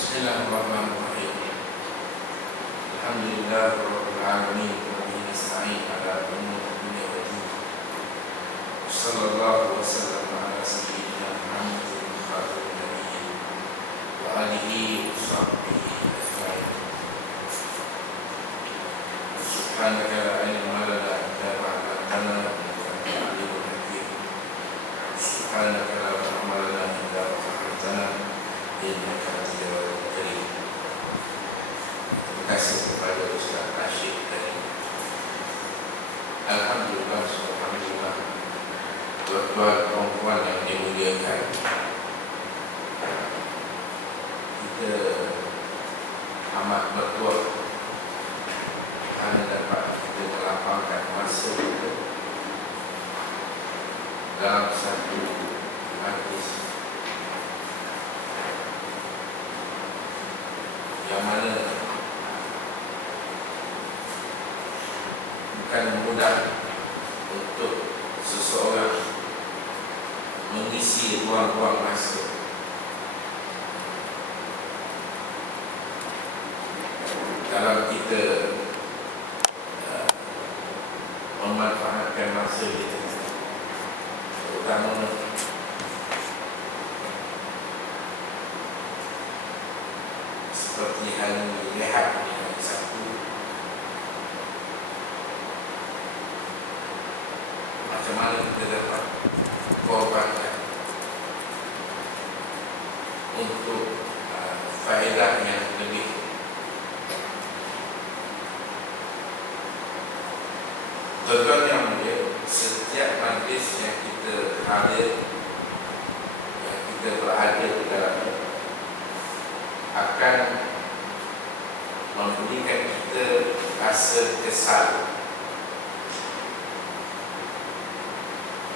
Bismillahirrahmanirrahim. Alhamdulillahirabbil alamin wa bihi nasta'in ala umuri dunya wa din. Sallallahu wa sallam ala sayyidina Muhammadin khatamin nabiyyin wa alihi wa sahbihi ajma'in. Subhanaka la ilma lana illa ma 'allamtana innaka antal alimul hakim. Subhanaka la ilma lana illa ma 'allamtana innaka antal alimul karim. Terima kasih kepada Ustaz Rashid tadi. Alhamdulillah, subhanallah, tuan-tuan perempuan yang dimuliakan, kita amat bertuah kerana dapat kita melapangkan masa kita dalam satu majlis yang mana bukan mudah untuk seseorang mengisi ruang-ruang masa dalam kita memanfaatkan masa kita, terutama seperti hari rehat di hari Sabtu. Macam mana kita dapat korbankan untuk faedah yang lebih. Tuan-tuan yang mulia, setiap majlis yang kita hadir, yang kita berada di dalamnya, akan memberikan kita rasa kesal.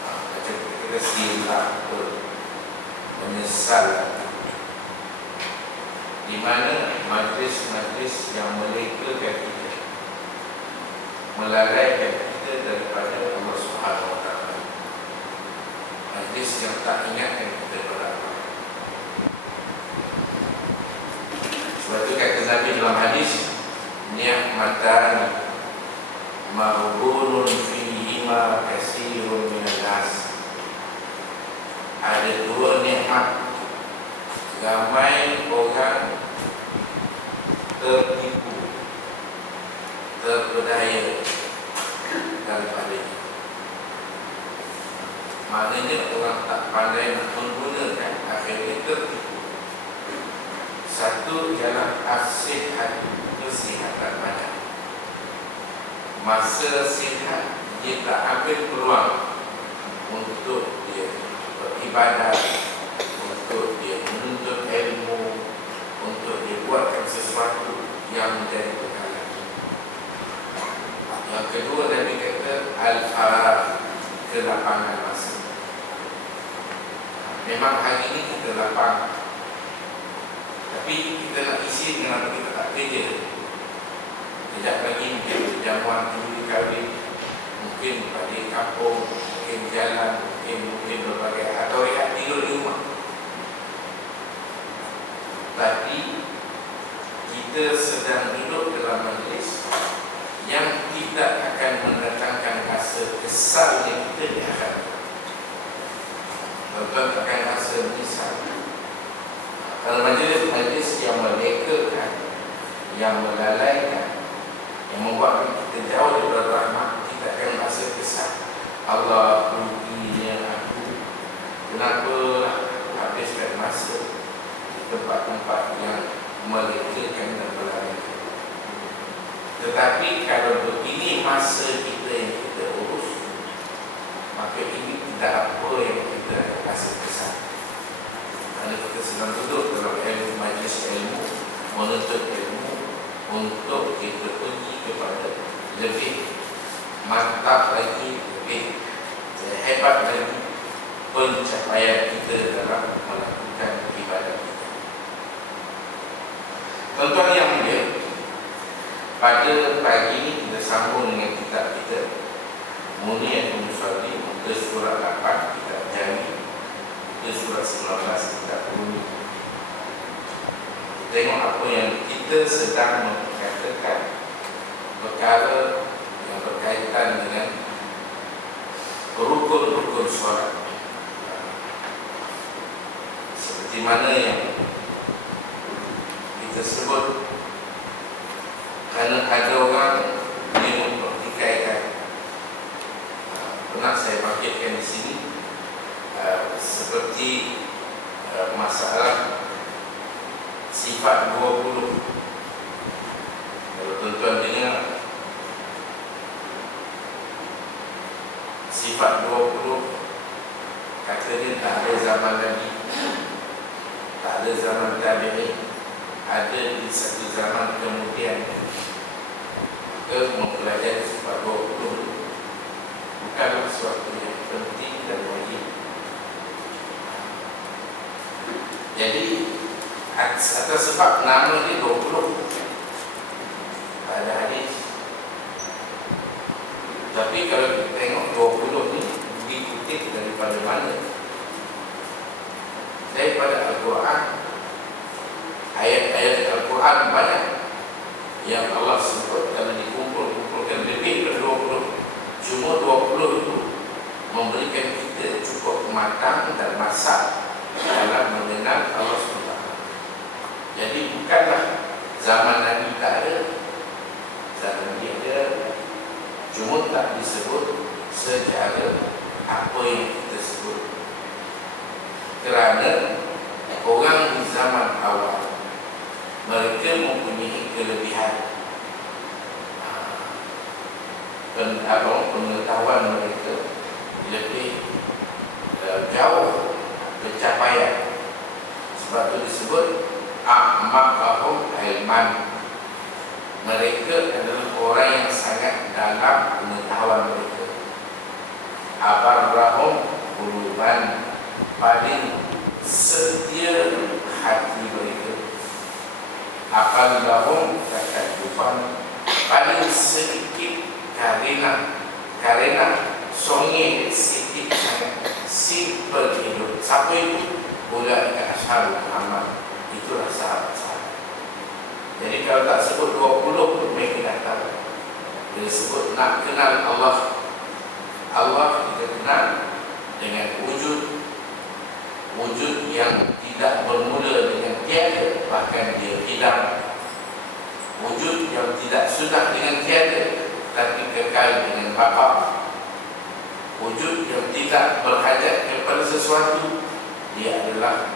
Macam kita silap menyesal, di mana majlis-majlis yang melegakan kita, melalaikan kita daripada Allah Subhanahu Wa Taala, majlis yang tak ingatkan kita pada Allah. Sebab itu kata Nabi dalam hadis, ni'matan maghbunun fihima katsirun minan nas. Ada dua nikmat ramai orang tertipu, terpedaya daripadanya. Maknanya orang tak pandai nak menggunakan, akhirnya tertipu. Satu ialah asihat, kesihatan badan. Masa sihat, dia tak ambil peluang untuk dia beribadah, untuk dia menuntut ilmu, untuk dia buatkan sesuatu yang menjadi perkara. Yang kedua, Nabi kata al-farah, kelapangan masa. Memang hari ini kita lapang, tapi kita nak isi dengan apa kita tak kerja. Sekejap lagi mungkin jamuan juri kahwin, mungkin pada kampung, mungkin jalan, mungkin berbagai, atau rehat tidur di rumah. Tapi kita sedang duduk dalam majlis yang tidak akan mendatangkan rasa kesal yang kita di akhirat. Tuan-tuan akan rasa menyesal. Kalau majlis-majlis yang melekakan, yang melalaikan, yang membuat kita jauh daripada rahmat, kita akan rasa kesal. Allah ruginya aku, kenapa habiskan masa di tempat-tempat yang melekakan dan melalaikan. Tetapi kalau begini masa kita yang kita urus, maka ini tidak apa yang kita rasa kesal. Kerana kita sedang duduk dalam ilmu, majlis ilmu, menuntut ilmu, untuk kita pergi kepada lebih mantap lagi, lebih hebat lagi pencapaian kita dalam melakukan ibadah kita. Tuan-tuan yang mulia, pada pagi ini kita sambung dengan kitab kita Muniyatul Musalli, muka surat 8 kitab Jami, muka surat 19 kitab Rumi. tengok apa yang kita sedang mengatakan, perkara yang berkaitan dengan rukun-rukun solat, seperti mana yang kita sebut. Kerana ada orang yang mempertikaikan, pernah saya bangkitkan di sini, seperti masalah sifat 20. Kalau tuan-tuan dengar sifat 20, katanya tak ada zaman Nabi, tak ada zaman tabi'in, ada di satu zaman kemudian. Maka mempelajari sifat 20 bukanlah sesuatu yang penting dan wajib. Jadi atas sebab nama dia 20, tak ada hadis. Tapi kalau kita tengok 20 ni dikutip daripada mana? Daripada Al-Quran. Ayat-ayat Al-Quran banyak yang Allah sebut kalau dikumpulkan lebih dari 20. Cuma 20 itu memberikan kita cukup matang dan masak dalam mengenal Allah SWT. Jadi bukanlah zaman Nabi tak ada, zaman dia ada, cuma tak disebut secara apa yang kita sebut. Kerana orang di zaman awal mereka mempunyai kelebihan, pengetahuan mereka lebih jauh pencapaian. Sebab itu disebut a'maqahum ilman. Mereka adalah orang yang sangat dalam pengetahuan mereka. Abarrahum quluban, paling setia hati mereka. Aqallahum takallufan, paling sedikit karena songit sikit, sangat simple hidup. Siapa itu? Ulaika ashabul amal, itulah sahabat-sahabat. Jadi kalau tak sebut 20 mereka dah tahu. Dia sebut nak kenal Allah. Allah kita kenal dengan wujud yang tidak bermula dengan tiada, bahkan dia hilang. Wujud yang tidak sudah dengan tiada, tapi kekal dengan bapa. Wujud yang tidak berhajat kepada sesuatu, dia adalah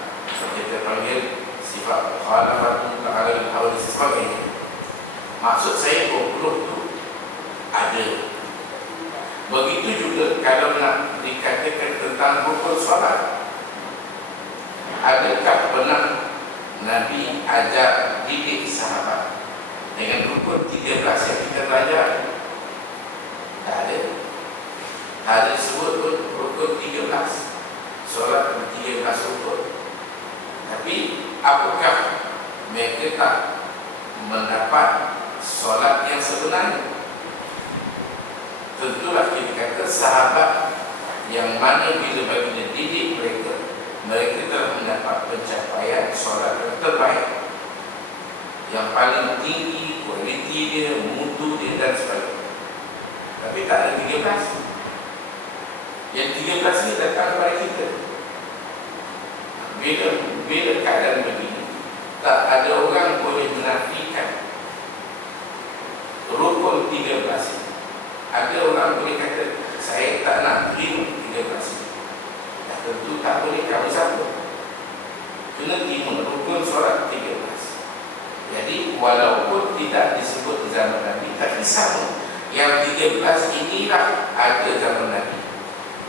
kita panggil sifat khalafatun ta'ala al-hawa dan sebagainya. Maksud saya 20 itu ada. Begitu juga kalau nak dikatakan tentang rukun solat, adakah pernah Nabi ajar didik sahabat dengan rukun 13 yang kita belajar? Tak ada. Tak ada sebut pun rukun 13. Solat 13 rukun. Tapi apakah mereka tak mendapat solat yang sebenarnya? Tentulah kita kata sahabat yang mana bila baginda didik mereka telah mendapat pencapaian solat yang terbaik, yang paling tinggi kualiti dia, mutu dia dan sebagainya. Tapi tak ada 13. Yang 13 ni datang kepada kita. Bila keadaan begini, tak ada orang boleh menafikan rukun 13 ini. Ada orang boleh kata, saya tak nak terima 13 ini. Tentu tak boleh, kamu siapa? Kena terima rukun solat 13. Jadi walaupun tidak disebut zaman Nabi, tapi sama. Yang 13 inilah ada zaman Nabi.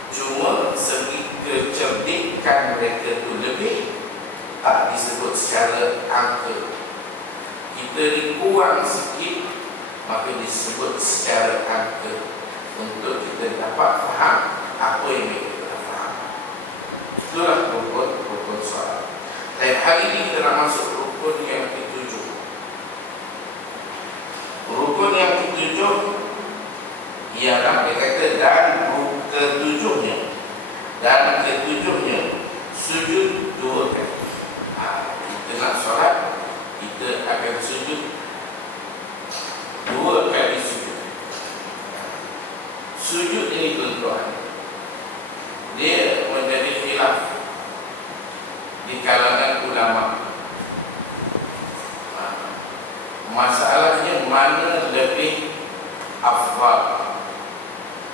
Cuma segi kecerdikan mereka itu lebih, tak disebut secara angka. Kita dikurang sikit, maka disebut secara angka untuk kita dapat faham apa yang mereka telah faham. Itulah rukun solat. Dan hari ini kita nak masuk rukun yang ke-7. Rukun yang ke-7 ialah dia kata dan ke-7-nya sujud 2 kali. Kita nak solat, di kalangan ulama. Masalahnya mana lebih afdal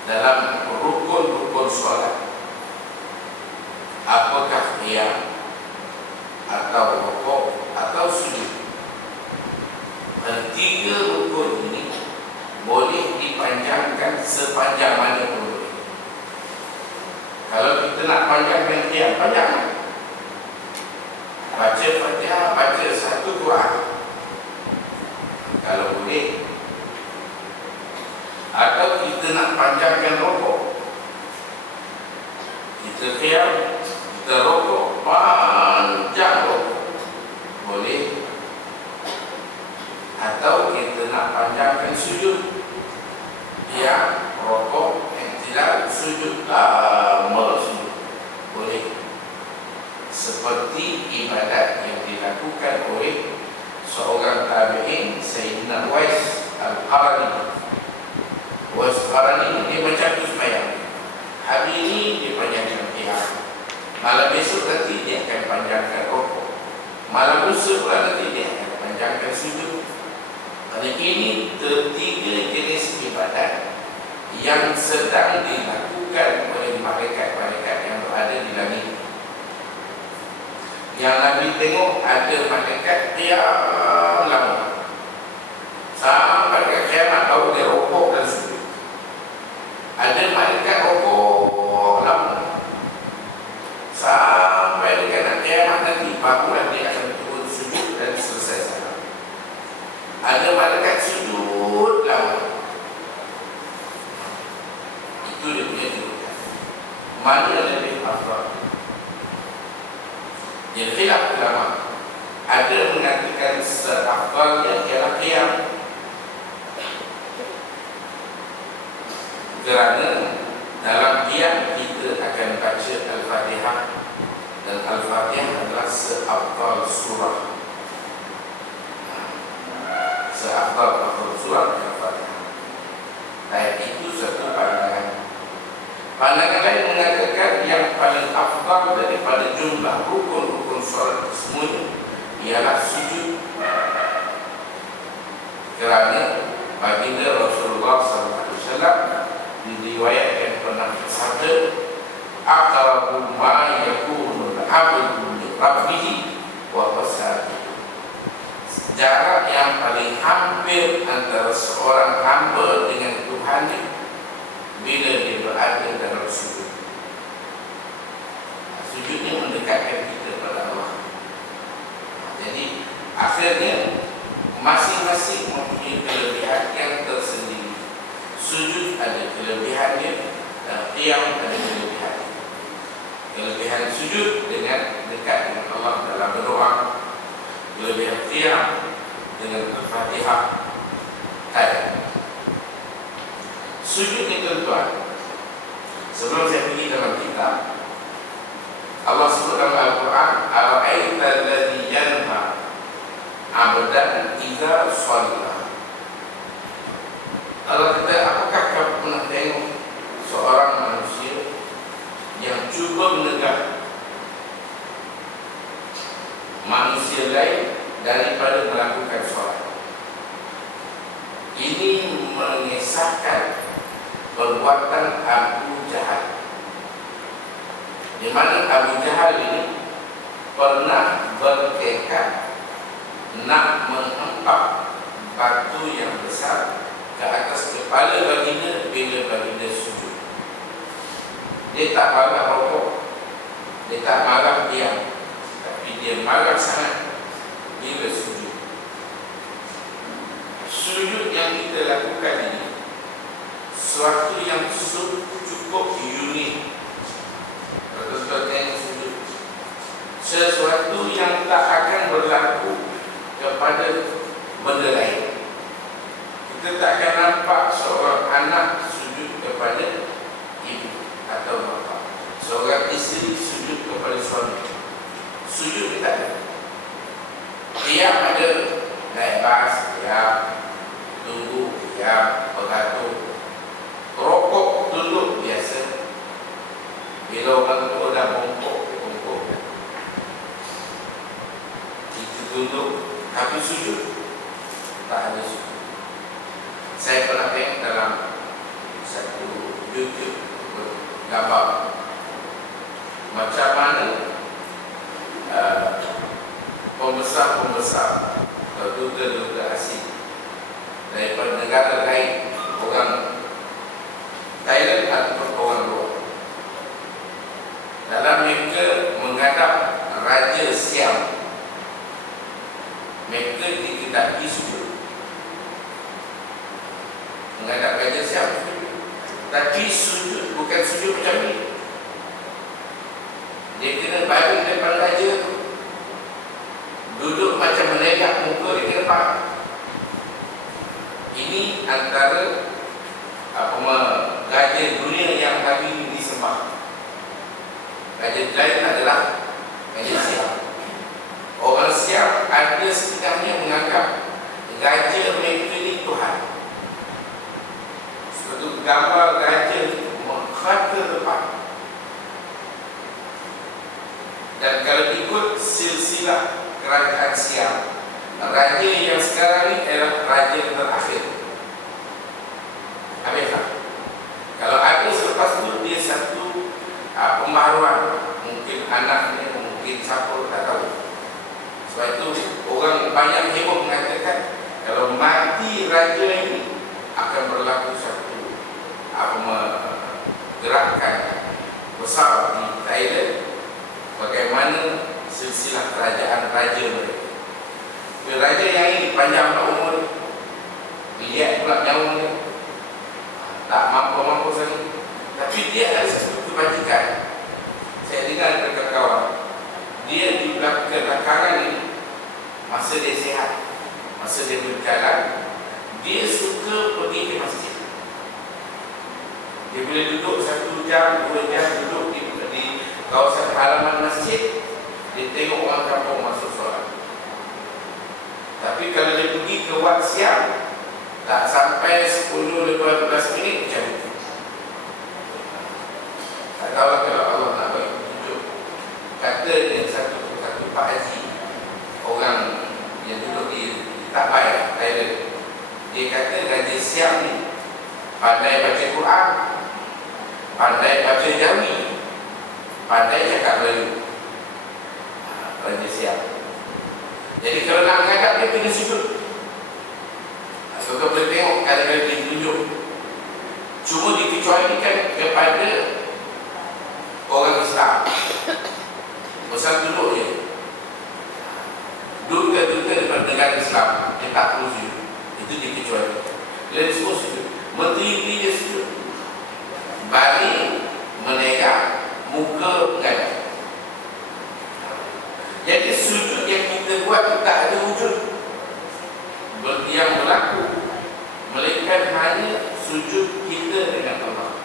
dalam rukun-rukun solat, apakah qiyam atau rukuk atau sujud. Tiga rukun ini boleh dipanjangkan sepanjang mana pun boleh. Kalau kita nak panjangkan qiyam, panjangkan. Baca Fatihah, baca satu Quran kalau boleh. Atau kita nak panjangkan rukuk, kita qiyam, kita rukuk, panjang rukuk, boleh. Atau kita nak panjangkan sujud, qiyam, rukuk, i'tidal, sujud, lama sujud, boleh. Seperti ibadat yang dilakukan oleh seorang tabi'in, Sayyidina Uwais Al-Qarani. Uwais Al-Qarani dia macam tu sembahyang. Hari ini dia panjangkan qiyam, malam besok nanti dia akan panjangkan rukuk, malam lusa pula nanti dia akan panjangkan sujud. Ini ketiga jenis ibadat yang sedang dilakukan oleh malaikat-malaikat yang berada di langit. Yang Nabi tengok ada malaikat qiyam lama, sampai ke kiamat baru dia rukuk dan sujud. Ada malaikat rukuk lama sampai dekat nak kiamat nanti, barulah dia akan turun sujud dan selesai salat. Ada malaikat sujud lama. Itu dia punya julukan. Mana yang lebih afdal? Yang khilaf ulama, ada mengatakan seafdalnya ialah qiyam, kerana dalam qiyam kita akan baca Al-Fatihah, dan Al-Fatihah adalah seafdal surah. Seafdal surah Al-Fatihah. Dan itu satu pandangan. Pandangan lain mengatakan yang paling afdal daripada jumlah rukun-rukun solat semuanya ialah sujud, kerana baginda Rasulullah SAW diriwayatkan pernah bersabda, aqrabu ma yakunu al-'abdu li rabbih wa huwa sajid. Jarak yang paling hampir antara seorang hamba dengan Tuhannya bila dia berada dalam sujud. Sujud ini mendekatkan kita kepada Allah. Jadi akhirnya masing-masing mempunyai kelebihan yang tersendiri. Sujud ada kelebihannya, dan qiyam ada kelebihannya. Kelebihan sujud dengan dekat dengan Allah dalam berdoa, kelebihan qiyam dengan Al-Fatihah tadi. Sujud ni tuan-tuan, sebelum saya pergi dalam kitab, Allah sebut dalam Al-Quran, ara'aita alladhi yanha 'abdan idza shalla. Allah kata, apakah kamu pernah tengok seorang manusia yang cuba menegak manusia lain daripada melakukan solat? Ini mengisahkan perbuatan Abu Jahal, di mana Abu Jahal ini pernah bertekad nak menghempap batu yang besar ke atas kepala baginda bila baginda sujud. Dia tak marah rokok, dia tak marah diam, tapi dia marah sangat bila sujud. Sujud yang kita lakukan ini suatu yang cukup unik. Betul-betul sujud sesuatu yang tak akan berlaku kepada benda lain. Kita tak akan nampak seorang anak sujud kepada ibu atau bapa, seorang isteri sujud kepada suami. Sujud kita ada. Qiyam ada, naik bas, qiyam, tunggu, qiyam, bergantung. Rokok duduk biasa. Bila orang tua dah bongkok. tunduk, tapi sujud tak ada sujud. Saya pernah tengok dalam satu YouTube gambar macam mana pembesar-pembesar atau duta-duta asing daripada negara lain, orang Thailand atau orang luar, dalam mereka menghadap Raja Siam, mereka tidak sujud. Menghadap Raja Siam sujud, tapi sujud bukan sujud macam ni. Dia kena baring depan raja tu, duduk macam menegak muka di depan. Ini antara raja dunia yang hari ini disembah. Raja lain adalah Raja Siam. Orang Siam ada setengahnya menganggap raja mereka ni Tuhan. Sebab itu gambar raja menghadap depan. Dan kalau ikut silsilah kerajaan Siam, raja yang sekarang ni adalah raja terakhir. Habislah. Kalau ada selepas itu, dia satu pembaharuan. Mungkin anaknya, mungkin siapa, tak tahu. Sebab itu orang banyak heboh mengatakan kalau mati raja ini akan berlaku satu gerakan besar di Thailand, bagaimana silsilah kerajaan raja mereka. Raja yang ini panjang umur, lihat pula nyawa dia, tak mampu-mampu sangat, tapi dia ada satu kebajikan. Saya dengar dari kawan, dia di belakangan ini, masa dia sihat, masa dia berjalan, dia suka pergi ke masjid. Dia boleh duduk 1 jam, 2 jam duduk di kawasan halaman masjid, dia tengok orang kampung masuk solat. Tapi kalau dia pergi ke Wat Siam, tak sampai 10-15 minit macam itu. Tak tahu kalau Allah nak bagi tunjuk. Kata dia satu Pak Haji, orang yang duduk di Tabai, Thailand, dia kata Raja Siam ni pandai baca Quran, pandai baca Jawi, pandai cakap Melayu. Raja Siam. Jadi kalau nak menghadap dia kena sujud. Kita boleh tengok kadang-kadang ditunjuk. Cuma dikecualikan kepada orang Islam. Pasal duduk je. Duta-duta daripada negara Islam, dia tak perlu sujud. Itu dikecualikan. Dia semua sujud. Menteri dia sujud. Baring, menegak, muka menghadap. Jadi sujud yang kita buat itu tak ada wujud yang berlaku, melainkan hanya sujud kita dengan Allah.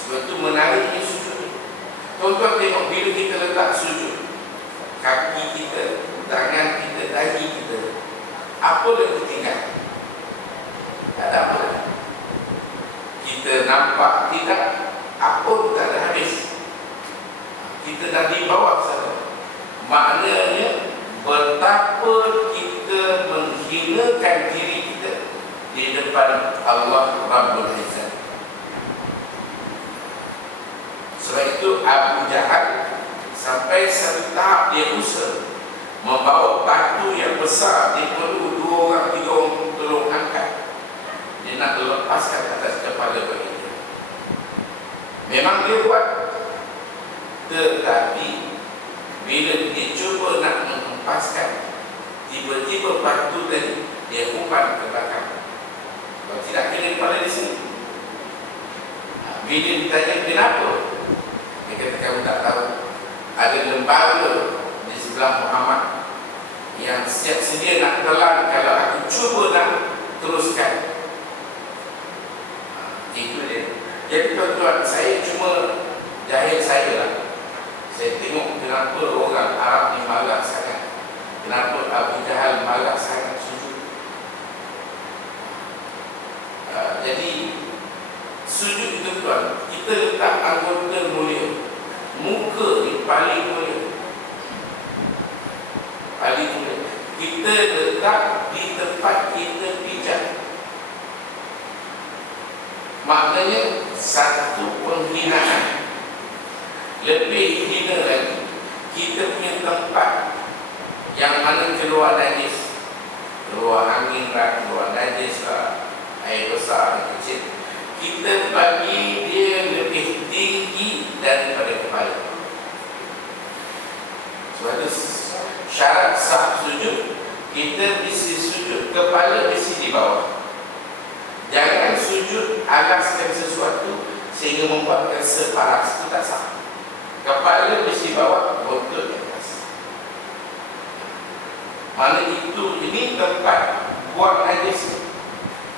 Sebab itu menariknya sujud. Tuan-tuan tengok bila kita letak sujud, kaki kita, tangan kita, dahi kita, apa yang tertinggal? Tak ada apa. Kita nampak tidak, apa pun tak ada habis. Kita dah di bawah sana. Maknanya betapa kita menghinakan diri kita di depan Allah Rabbul Izzat. Sebab itu Abu Jahal sampai satu tahap dia usaha membawa batu yang besar, dia perlu 2 orang, 3 orang tolong angkat. Dia nak lepaskan atas kepala bagi dia. Memang dia buat, tetapi bila dia cuba nak menghempaskan, tiba-tiba batu tadi dia umpan ke belakang. Kalau tidak kena kepala di sini. Bila ditanya kenapa, dia kata kamu tak tahu. Ada lembaga di sebelah Muhammad yang siap sedia nak telan kalau aku cuba nak teruskan. Itu dia. Jadi tuan-tuan, saya cuma jahil saya lah. Saya tengok kenapa orang Arab ni marah sangat, kenapa Abu Jahal marah sangat sujud. Jadi sujud itu tuan, kita letak anggota mulia, muka ni paling mulia, paling mulia. kita letak di tempat kita pijak. Maknanya satu penghinaan. Lebih hina lagi, kita punya tempat yang mana keluar najis, keluar angin lah, keluar najis lah, air besar, air kecil, kita bagi dia lebih tinggi daripada kepala. Sebab itu syarat sah sujud, kita mesti sujud kepala mesti di bawah. Jangan sujud alaskan sesuatu sehingga membuatkan separas, itu tak sah. Kepala mesti bawah, buntut di atas. Mana itu, ini tempat buang najis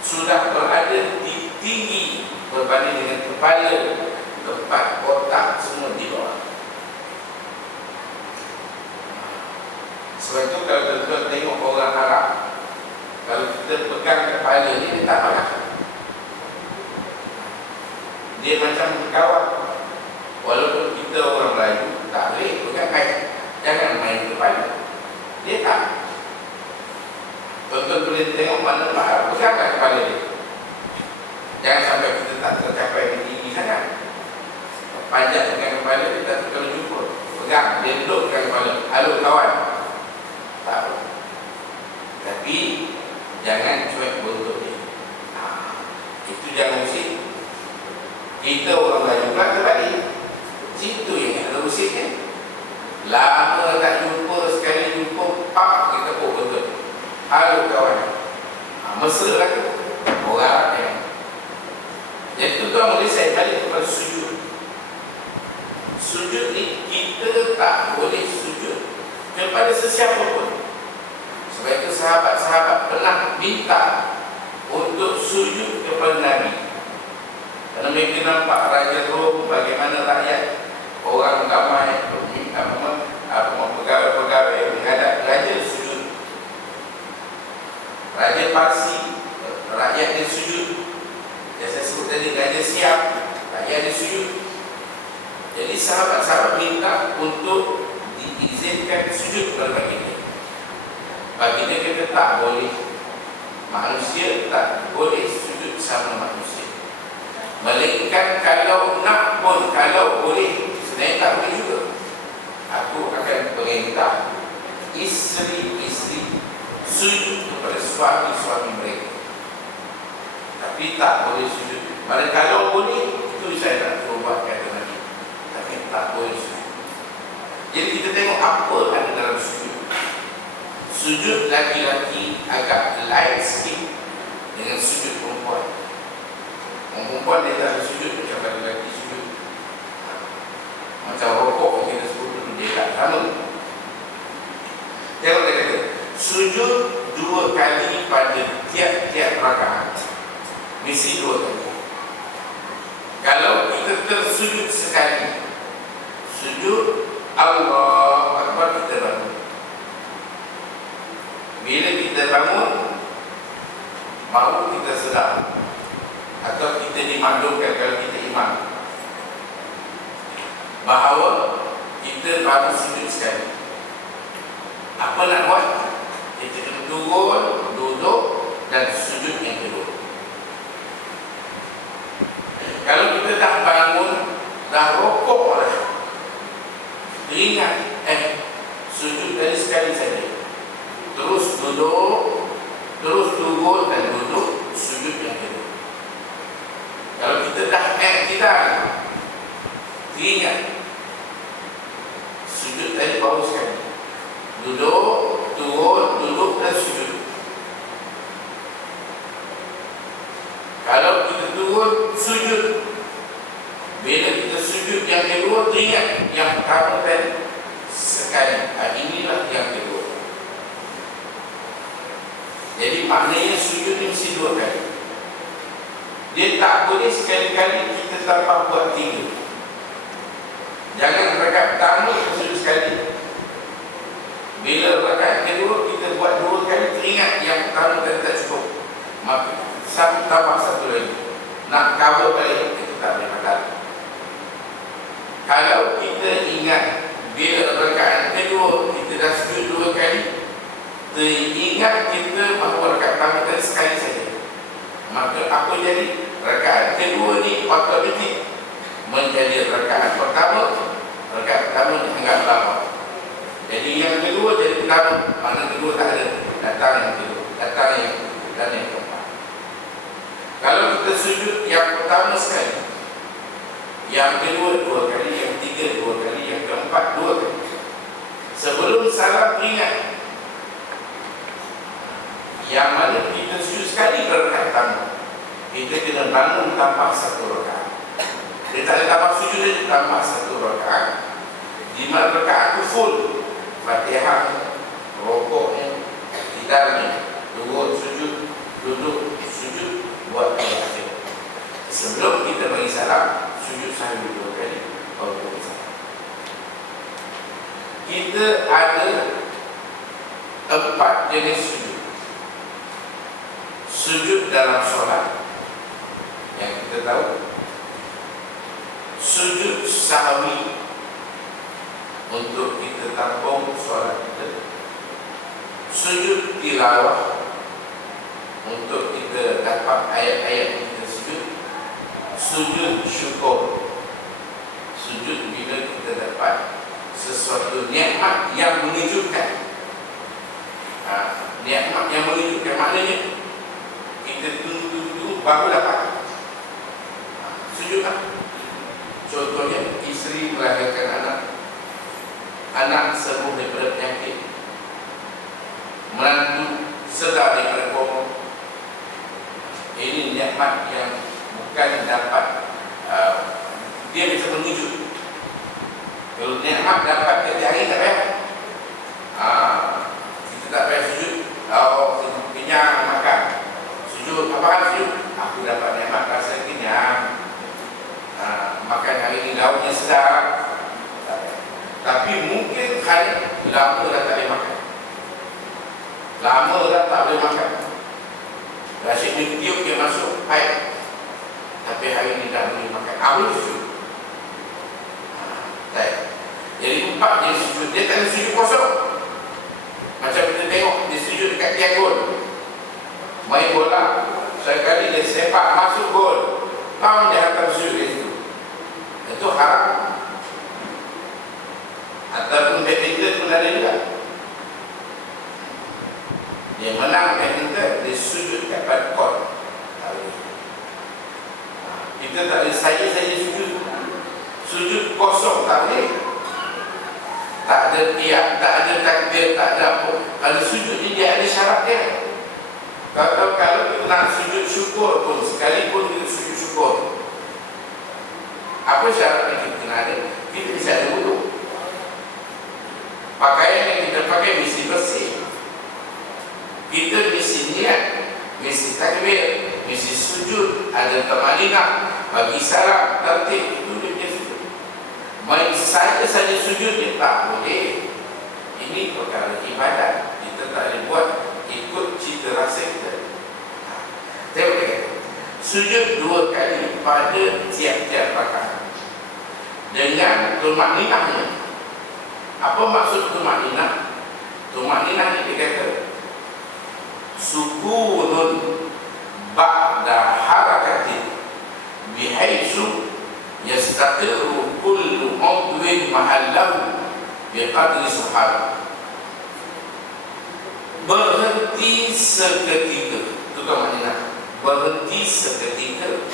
sudah berada di tinggi berbanding dengan kepala, tempat otak semua di bawah. Sebab itu kalau tuan-tuan tengok orang Arab, kalau kita pegang kepala ni, dia tak marah. Dia macam kawan. Walaupun kita orang Melayu, tak boleh pegang kain, jangan main kepala. Dia tak. Tuan-tuan boleh tengok mana Pak Arab pegangkan kepala dia. Jangan sampai kita tak tercapai tinggi sangat. Panjat dengan kepala dia, tak kalau jumpa pegang, dia duduk dengan kepala. Halo kawan. Tak apa. Tapi jangan cuek buntut dia. Itu jangan usik. Kita orang Melayu pula terbalik. Situ yang ada usiknya. Lama tak jumpa, sekali jumpa, pak, kita pun buntut. Halo kawan. Mesra lah tu. Orang yang. Jadi tuan-tuan boleh saya balik kepada sujud. Sujud ni kita tak boleh sujud kepada sesiapa pun. Sebab itu sahabat-sahabat pernah minta untuk sujud kepada Nabi. Kerana mereka nampak Raja Rom, bagaimana rakyat, orang ramai, pegawai-pegawai menghadap Raja sujud. Raja Parsi, rakyat dia sujud. Yang saya sebut tadi, Raja Siap, rakyat dia sujud. Jadi sahabat-sahabat minta untuk diizinkan sujud kepada baginda. Baginda kata tak boleh. Manusia tak boleh sujud sama manusia. Melainkan kalau nak pun, kalau boleh, sebenarnya tak boleh juga. Aku akan perintah isteri-isteri sujud kepada suami-suami mereka. Tapi tak boleh sujud. Malah kalau boleh, itu saya tak berubah kata Nabi. Tapi tak boleh sujud. Jadi kita tengok apa ada dalam sujud. Sujud laki-laki agak lain sikit dengan sujud perempuan. Perempuan dia tak ada sujud macam laki-laki sujud. Macam rokok kita sebut dulu, dia tak sama. Tengok dia kata, sujud 2 kali pada tiap-tiap rakaat. Mesti 2 kali. Kalau kita tersujud sekali, sujud Allah Akbar, kita bangun. Bila kita bangun, baru kita sedar atau kita dimaklumkan kalau kita imam bahawa kita baru sujud sekali. Apa nak buat? Kita kena turun, duduk dan sujud yang kedua. Kalau kita dah bangun, dah rokok lah, teringat sujud tadi sekali saja, terus duduk, terus turun dan duduk, sujud yang kedua. Kalau kita dah iktidal, teringat sujud tadi baru sekali, duduk, turun, duduk dan sujud. Kalau kita turun, sujud. Bila kita sujud yang kedua, teringat yang pertama tadi sekali. Inilah yang kedua. Jadi maknanya sujud ni mesti 2 kali. Dia tak boleh sekali-kali kita tanpa buat 3. Jangan rakaat pertama kita sujud sekali. Bila rakaat kedua kita buat 2 kali, teringat yang pertama tadi tak cukup, maka tambah 1 lagi. Nak cover balik, kita tak boleh pakai. Kalau kita ingat bila rakaat kedua kita dah sujud 2 kali, teringat menjadi rakaat kedua ni otomatik menjadi rakaat pertama. Rakaat pertama dianggap lama. Jadi yang kedua jadi pertama. Mana kedua tak ada, datang yang kedua, datang yang keempat. Kalau kita sujud yang pertama sekali, yang kedua 2 kali, yang ketiga 2 kali, yang keempat 2 kali. Sebelum salam ingat, yang mana kita sujud sekali rakaat pertama, kita kena bangun tambah 1 rakaat. Dia tak ada tambah sujud, dia tambah 1 rakaat. Di mana rakaat itu full, Fatihah, rokoknya, tidaknya, duduk sujud, buat kali akhir. Sebelum kita bagi salam, sujud sahwi 2 kali, baru bagi salam. Kita ada 4 jenis sujud. Sujud dalam solat yang kita tahu, sujud sahwi untuk kita tampung solat kita, sujud tilawah untuk kita dapat ayat-ayat yang kita sujud, sujud syukur, sujud bila kita dapat sesuatu nikmat yang mengejutkan. Nikmat yang mengejutkan maknanya kita tunggu baru dapat. Sujudlah. Contohnya isteri melahirkan anak sembuh daripada penyakit, menantu sedar daripada koma. Ini nikmat yang bukan dapat dia bisa mengejut. Kalau nikmat dapat tiap hari tak payah kita tak payah sujud. Kenyang makan, sujud apa sujud? Aku dapat nikmat rasa kenyang, makan hari ini lauknya sedap. Tapi mungkin hari lama dah tak boleh makan, lama dah tak boleh makan, rasa tiup dia masuk air, tapi hari ini dah boleh makan. Boleh sujud. Jadi 4 dia sujud. Dia tak ada sujud kosong. Macam kita tengok dia sujud dekat tiang gol, main bola, sekali dia sepak masuk gol, dia akan sujud di situ. Itu haram. Ataupun badminton pun ada juga. Dia menang badminton, dia sujud dekat court. Kita tak boleh saja sujud. Sujud kosong tak boleh. Tak ada tiap, tak ada takbir, tak ada apa. Kalau sujud ni dia ada syarat dia. Kalau kita nak sujud syukur pun, sekalipun kita sujud syukur, apa syarat yang kita kena ada? Kita bisa ada wudu. Pakaian yang kita pakai mesti bersih. Kita mesti niat, mesti takbir, mesti sujud, ada tamanina, bagi salam, tertib. Itu dia sujud. Main saja sujud dia tak boleh. Ini perkara ibadat. Kita tak boleh buat ikut cita rasa kita. Tengok dia, sujud 2 kali pada tiap-tiap rakaat dengan tumakninahnya. Apa maksud tumakninah? Tumakninah ni dia kata sukunun ba'da harakatin bihaitsu yastaqiru kullu udwin mahallahu biqadri subhan. Berhenti seketika. Itu tumakninah. Berhenti seketika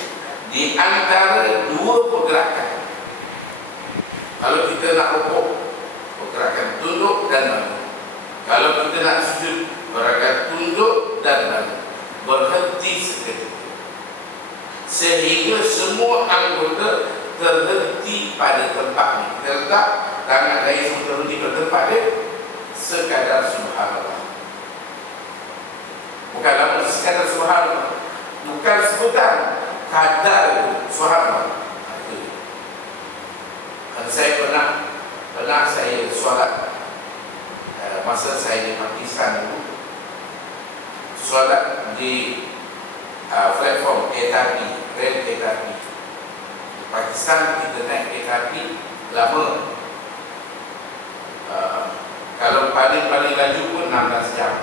di antara 2 pergerakan. Kalau kita nak rukuk, pergerakan tunduk dan bangun. Kalau kita nak sujud, pergerakan tunduk dan bangun. Berhenti seketika, sehingga semua anggota terhenti pada tempatnya. Kita letak tangan dari semua terhenti pada tempat dia, sekadar subhanallah. Bukan lama sekadar subhanallah, bukan sebutan, kadar subhanallah. Saya pernah saya solat masa saya di Pakistan dulu, solat di platform kereta api, rel kereta api. Pakistan kita naik kereta api lama. Kalau paling laju pun 16 jam.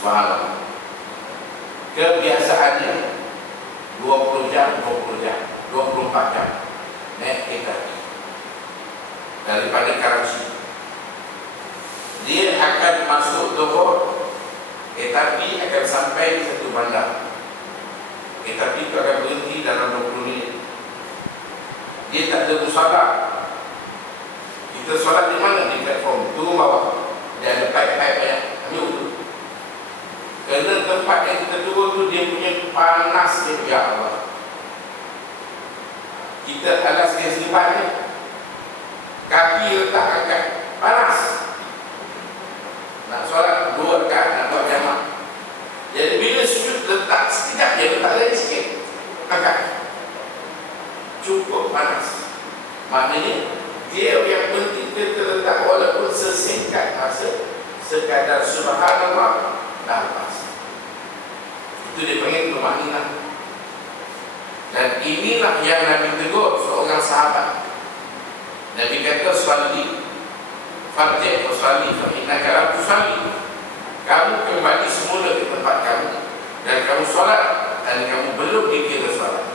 Subhanallah. Kebiasaannya 20 jam, 24 jam naik kereta daripada Karachi. Dia akan masuk Johor, kereta api akan sampai di satu bandar. Kereta api itu akan berhenti dalam 20 minit. Dia tak ada musalah. Kita solat di mana? Di platform, turun bawah. Dia ada pipe-pipe banyak. Ambil dulu. Kerana tempat yang kita turun tu dia punya panas dia. Ya Allah. Kita alas dia selipat ni, kaki letak angkat, panas. Nak solat 2 rakaat, nak buat jamak. Jadi bila sujud letak sekejap je, letak lagi sikit, angkat. Cukup panas. Maknanya dia yang penting kita letak walaupun sesingkat masa, sekadar subhanallah dah lepas. Itu dia panggil tumaninah. Dan inilah yang Nabi tegur seorang sahabat. Nabi kata, "Salli farji' wa salli fa innaka lam tusalli." Kamu kembali semula ke tempat kamu dan kamu solat, dan kamu belum dikira solat.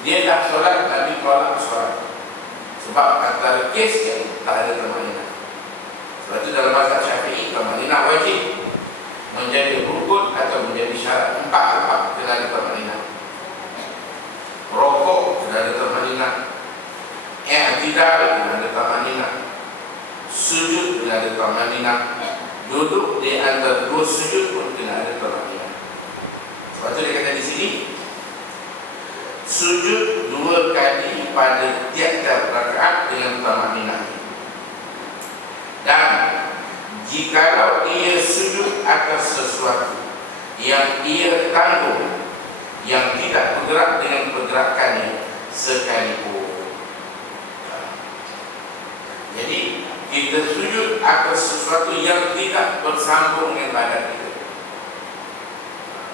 Dia dah solat, Nabi tolak solat. Sebab antara kes yang tak ada tumaninah. Sebab itu dalam mazhab Syafi'i, tumaninah wajib, menjadi rukun atau menjadi syarat. Empat kena ada tumaninah. Rokok kena ada tumaninah, i'tidal kena ada tumaninah, sujud kena ada tumaninah, duduk di antara dua sujud pun kena ada tumaninah. Sebab itu dia kata di sini, sujud 2 kali pada tiap-tiap rakaat dengan tumaninah. Dan jikalau ia sujud atas sesuatu yang ia tanggung, yang tidak bergerak dengan pergerakannya sekalipun. Jadi kita sujud atas sesuatu yang tidak bersambung dengan badan kita.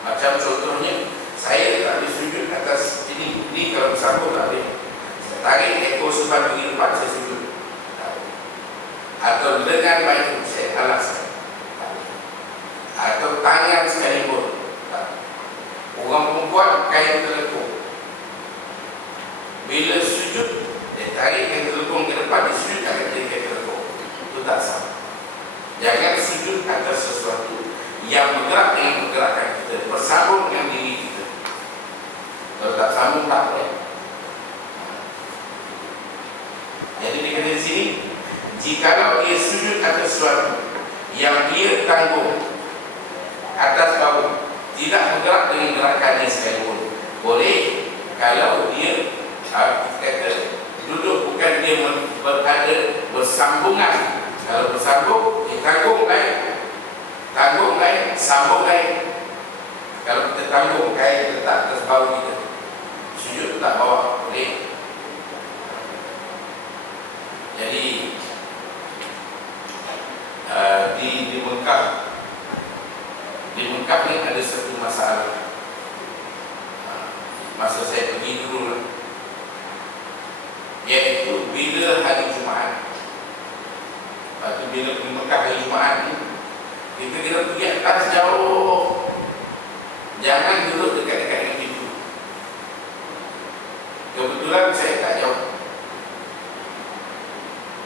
Macam contohnya, saya tak boleh sujud atas ini kalau bersambung tak boleh. Saya tarik ekor sebab pergi depan, saya sujud. Atau dengan baju saya alaskan, atau tangan sekalipun. Orang perempuan kain telekung, bila sujud dia tarik kain telekung ke depan, dia sujud akan jadi kain telekung. Itu tak sah. Jangan sujud atas sesuatu yang bergerak dengan pergerakan kita, bersambung dengan diri kita. Kalau tak sambung tak boleh. Jadi dikata di sini, jikalau dia sujud atas sesuatu yang dia tanggung atas bawah, tidak bergerak dengan gerakannya sekalipun, boleh. Kalau dia kata duduk, bukan dia berada bersambungan. Kalau bersambung, tanggung lain, sambung lain. Kalau kita tanggung kain letak atas bawah kita, sujud letak bawah, boleh. Jadi di Mekah ni ada satu masalah. Masa saya pergi dulu, iaitu bila hari Jumaat. Lepas tu bila pergi Mekah hari Jumaat ni, kita kena pergi atas jauh. Jangan duduk dekat-dekat dengan pintu. Kebetulan saya tak jauh.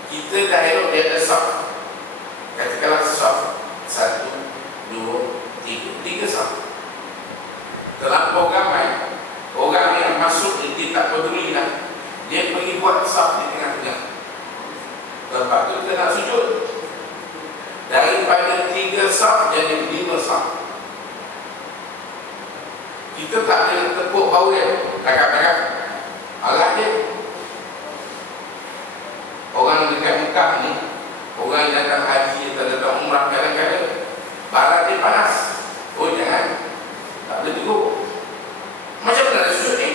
Kita dah elok di atas saf. Katakanlah saf 1, 2, 3 saf. Terlampau ramai orang yang masuk ni, dia tak peduli dah. Dia pergi buat saf di tengah-tengah. Lepas tu kita nak sujud. Daripada 3 saf jadi 5 saf. Kita tak boleh tepuk bau dia, langkah-langkah. Alah dia. Orang dekat Mekah ni, orang yang datang haji atau datang umrah kadang-kadang barat dia panas. Oh jangan, tak boleh tegur. Macam mana nak sujud ni?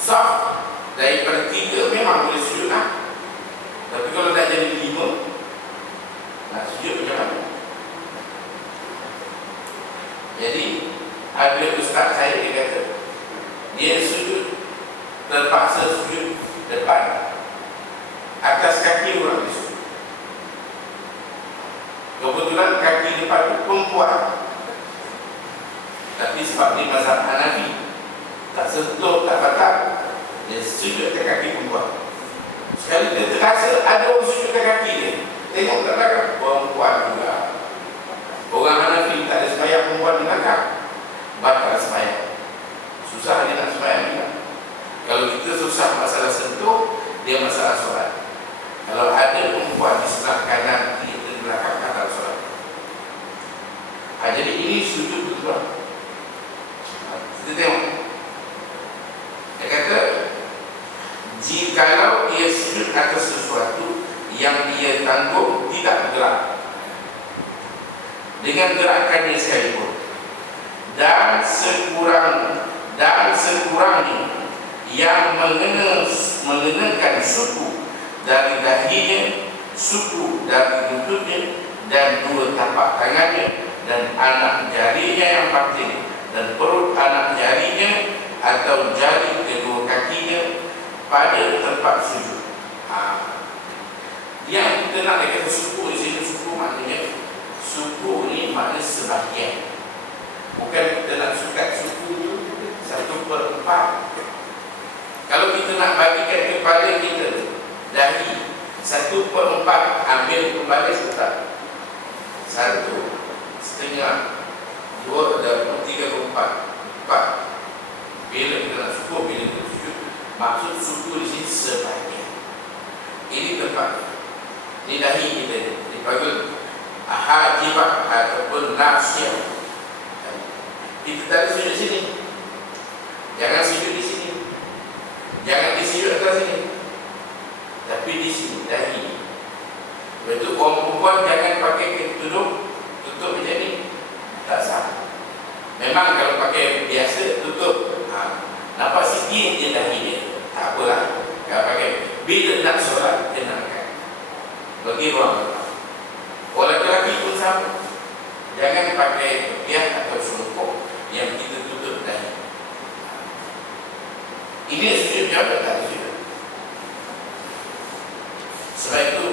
Saf daripada 3 memang boleh sujud lah. Tapi kalau dah jadi 5, nak sujud macam mana? Jadi ada ustaz saya, dia kata dia sujud, terpaksa sujud depan, atas kaki orang dia sujud. Kebetulan kaki depan itu perempuan, tapi sebab di mazhab Hanafi tak sentuh, tak batal, dia sujud ke kaki perempuan. Sekali dia terasa ada orang sujud ke kaki dia, tengok kat belakang, perempuan juga. Orang Hanafi tak ada sembahyang perempuan di belakang, batal sembahyang. Susah dia nak sembahyang juga. Kalau kita susah masalah sentuh, dia masalah solat. Kalau ada perempuan di sebelah kanan kita di belakang, batal solat. Jadi ini sujud betul. Kita tengok. Dia kata, jikalau ia sujud atas sesuatu yang ia tanggung tidak bergerak dengan gerakannya sekalipun, dan sekurangnya yang mengenakan suku dari dahinya, suku dari lututnya, dan dua tapak tangannya, dan anak jarinya yang penting, dan perut anak jarinya atau jari kedua kakinya pada tempat sujud. Yang kita nak kata suku di sini, suku maknanya, suku ni maknanya sebahagian. Bukan kita nak sukat suku tu 1/4. Kalau kita nak bagikan kepala kita, dahi 1/4, ambil kembali sebentar, 1/2, 2, 3/4, 4. Bila kita nak suku, bila kita sujud, maksud suku di sini sebahagian. Ini tempat, ini dahi kita, dipanggil hajibah ataupun nasyah. Kita tak ada sujud sini, jangan sujud di sini, jangan disujud atas sini, tapi di sini dahi. Betul, orang perempuan jangan pakai tudung tutup macam ni, tak sah. Memang kalau pakai biasa tutup, nampak sikit je dahi dia, tak apalah. Kalau pakai, bila nak solat, tenangkan, bagi ruang. Orang lelaki pun sama, jangan pakai topiah atau selupuk yang kita tutup dahi. Ini sujud jawab tak sujud. Sebab itu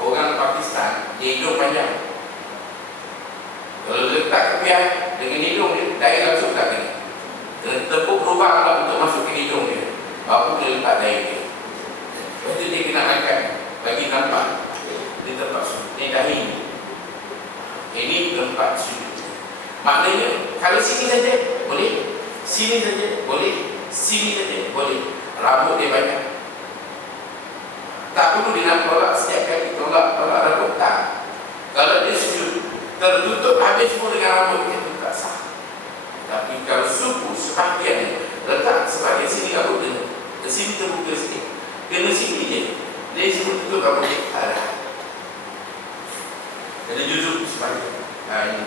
orang Pakistan dia hidung panjang. Kalau letak topiah dengan hidung dia, dahi langsung tak kena. Kena tepuk lubang lah untuk masuk ke hidung dia, baru dia letak dahi dia. Lepas tu dia kena angkat bagi nampak di tempat sujud. Ini dahi ni, ini tempat sujud. Maknanya kalau sini saja boleh, sini saja boleh, sini saja boleh. Rambut dia banyak, tak perlu dia nak tolak setiap kali tolak rambut, tak. Kalau dia sujud tertutup habis semua dengan rambut, itu tak sah. Tapi kalau suku sebahagian letak sebahagian sini rambut dia, ke sini terbuka sikit, kena sini je, dia semua tutup rambut dia, tak ada. Kena juzuk sebahagian. Ini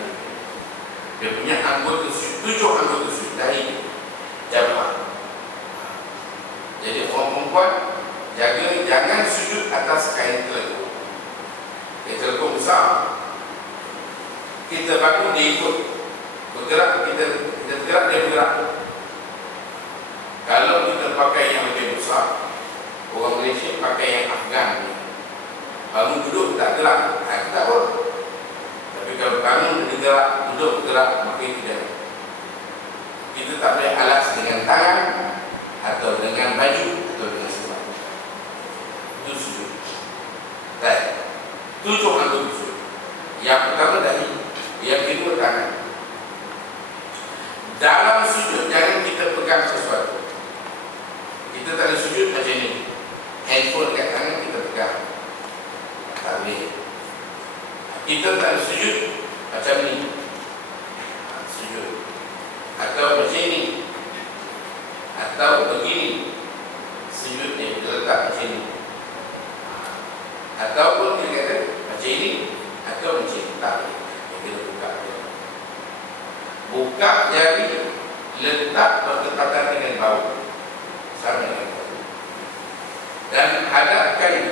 dia punya anggota sujud, 7 anggota sujud dahi jabah. Jadi orang perempuan jaga jangan sujud atas kain telekung. Kain telekung besar, kita bangun dia ikut bergerak, kita bergerak dia bergerak. Kalau kita pakai yang lebih besar, orang Malaysia pakai yang Afghan ni, bangun duduk tak gerak, tak boleh. Tapi kalau bangun dia gerak, duduk gerak, maka tidak. Kita tak boleh alas dengan tangan atau dengan baju atau dengan sepatu. Itu sujud. Baik, 7 anggota sujud. Yang pertama dahi, yang kedua tangan. Dalam sujud jangan kita pegang sesuatu. Kita tak ada sujud macam ni, handphone kat tangan kita pegang, tak boleh. Kita tak ada sujud macam ni, sujud atau macam ni, atau begini, sujud ni kita letak macam ni, ataupun kita kata macam ni atau macam ni, tak boleh. Kita buka jari, letak berdekatan dengan bau, sama dengan bau, dan hadapkan